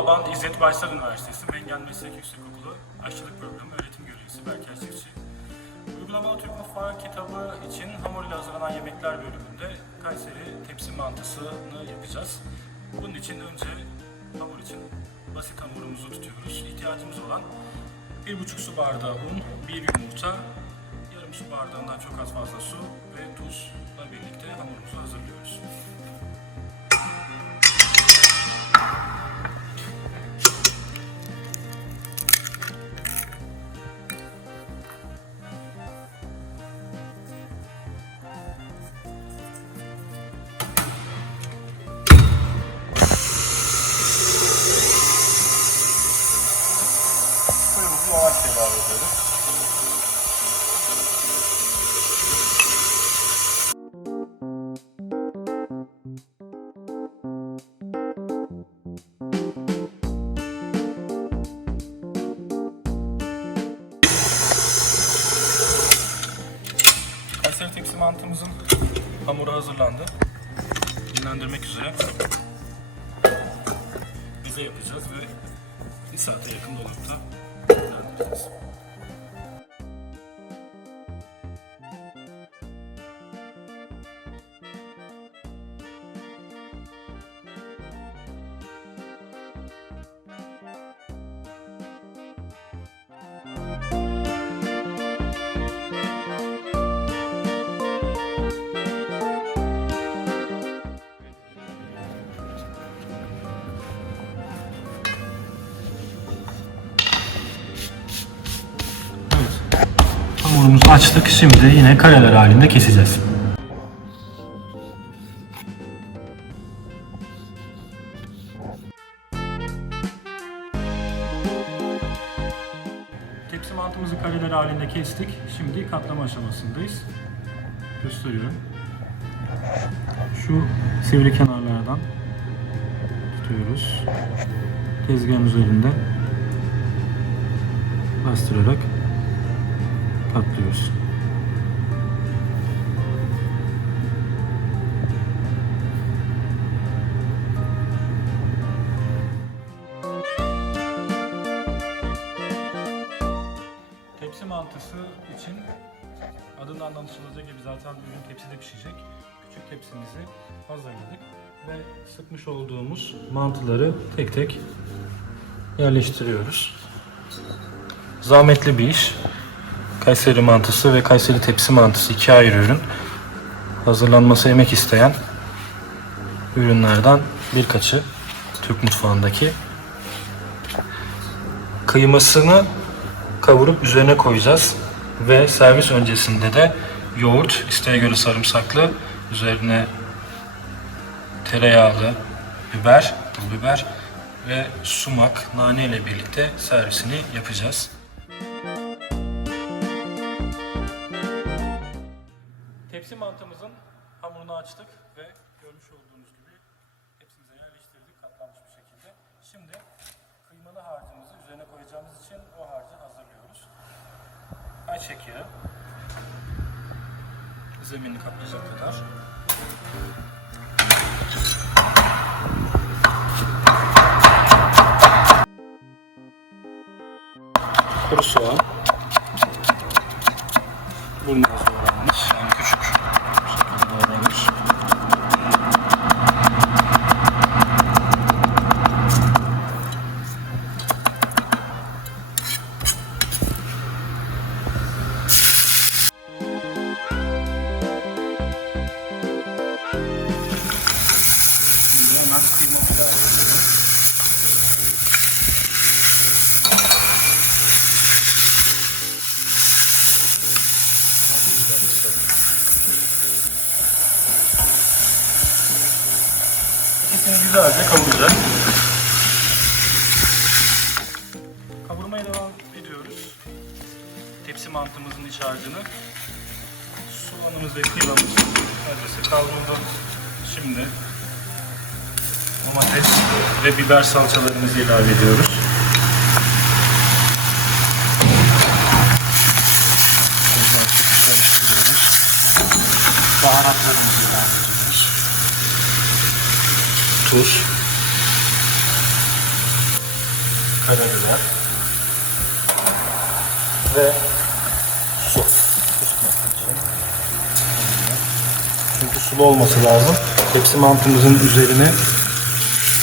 Abant İzzet Baysal Üniversitesi Mengen Meslek Yüksekokulu Aşçılık Programı Öğretim Görevlisi Berker Çiftçi. Uygulamalı Türk Mutfağı kitabı için hamur ile hazırlanan yemekler bölümünde Kayseri tepsi mantısını yapacağız. Bunun için önce hamur için basit hamurumuzu tutuyoruz. İhtiyacımız olan 1,5 su bardağı un, 1 yumurta, yarım su bardağından çok az fazla su ve tuzla birlikte hamurumuzu hazırlıyoruz. Suyumuzu yavaşça ilave. Kayseri tepsi mantımızın hamuru hazırlandı. Dinlendirmek üzere. Bize yapacağız ve bir saate yakın dolapta açtık. Şimdi yine kareler halinde keseceğiz. Tepsi mantımızı kareler halinde kestik. Şimdi katlama aşamasındayız. Gösteriyorum. Şu sivri kenarlardan tutuyoruz. Tezgahın üzerinde bastırarak katlıyoruz. Tepsi mantısı için adından anlaşılacağı gibi zaten ürün tepside pişecek. Küçük tepsimizi hazırladık ve sıkmış olduğumuz mantıları tek tek yerleştiriyoruz. Zahmetli bir iş. Kayseri mantısı ve Kayseri tepsi mantısı iki ayrı ürün. Hazırlanması emek isteyen ürünlerden birkaçı Türk mutfağındaki. Kıymasını kavurup üzerine koyacağız ve servis öncesinde de yoğurt, isteğe göre sarımsaklı, üzerine tereyağlı, biber, pul biber ve sumak, nane ile birlikte servisini yapacağız. Yağı. Zeminini kaplayacak kadar. Kuru soğan. Bundan doğranmış. Yani küçük Güzelce kavuracağız. Kavurmaya devam ediyoruz. Tepsi mantımızın iç harcını. Soğanımız ve kıymamız neredeyse kavruldu. Şimdi domates ve biber salçalarımızı ilave ediyoruz. Buradan karıştırıyoruz. Baharatlarımızı ilave ediyoruz. Tuz. karabiber ve su. Pişmesi için. Çünkü sulu olması lazım. Tepsi mantımızın üzerine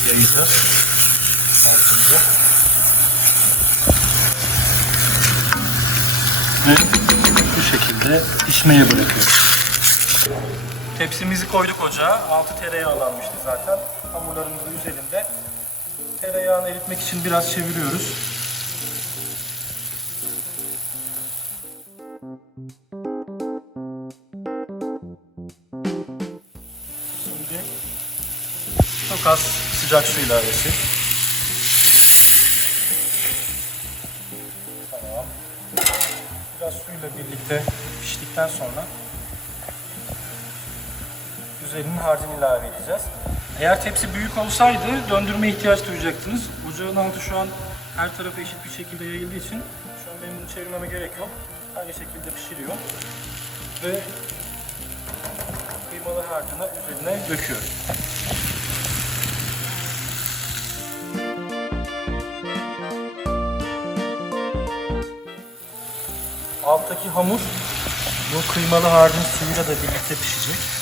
yayacağız. Altında. Ve bu şekilde pişmeye bırakıyoruz. Tepsimizi koyduk ocağa. Altı tereyağı almıştı zaten. Hamurlarımızın üzerinde. Tereyağını eritmek için biraz çeviriyoruz. Şimdi çok az sıcak su ilavesi. Tamam. Biraz suyla birlikte piştikten sonra üzerine harcını ilave edeceğiz. Eğer tepsi büyük olsaydı döndürme ihtiyaç duyacaktınız. Ocağın altı şu an her tarafa eşit bir şekilde yayıldığı için şu an benim bunu çevirmeme gerek yok. Aynı şekilde pişiriyor. Ve kıymalı harcını üzerine döküyorum. Alttaki hamur bu kıymalı harcın suyuyla da birlikte pişecek.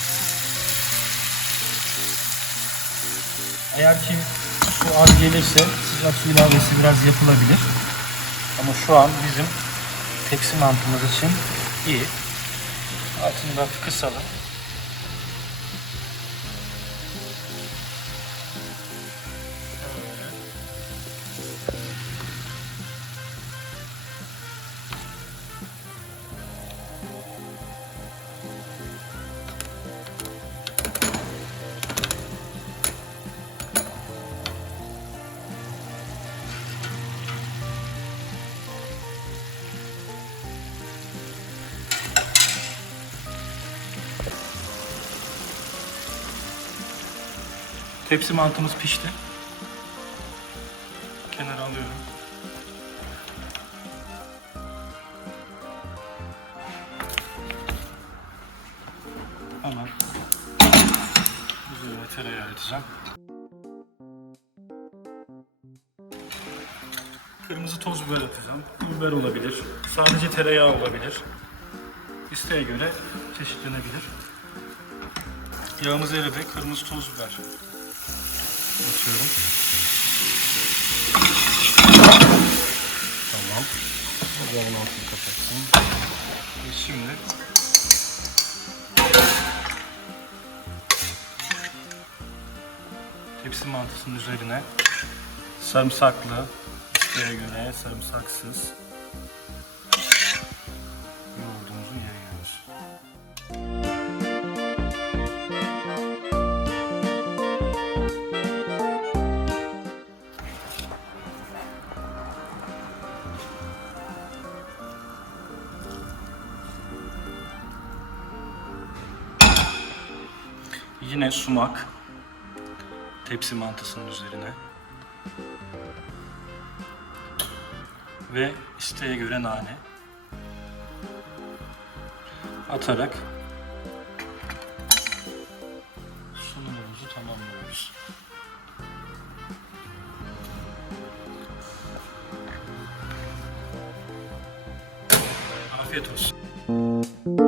Eğer ki su az gelirse sıcak su ilavesi biraz yapılabilir. Ama şu an bizim tepsi mantımız için iyi. Altını da kısalım. Tepsi mantımız pişti. Kenara alıyorum. Hemen üzerine tereyağı atacağım. Kırmızı toz biber atacağım. Biber olabilir. Sadece tereyağı olabilir. İsteğe göre çeşitlenebilir. Yağımız eridi. Kırmızı toz biber atıyorum. Tamam. Ocağın altını kapatsın. Ve şimdi tepsi mantısının üzerine sarımsaklı, isteğe göre sarımsaksız Yine sumak tepsi mantısının üzerine ve isteğe göre nane atarak sunumumuzu tamamlıyoruz. Afiyet olsun.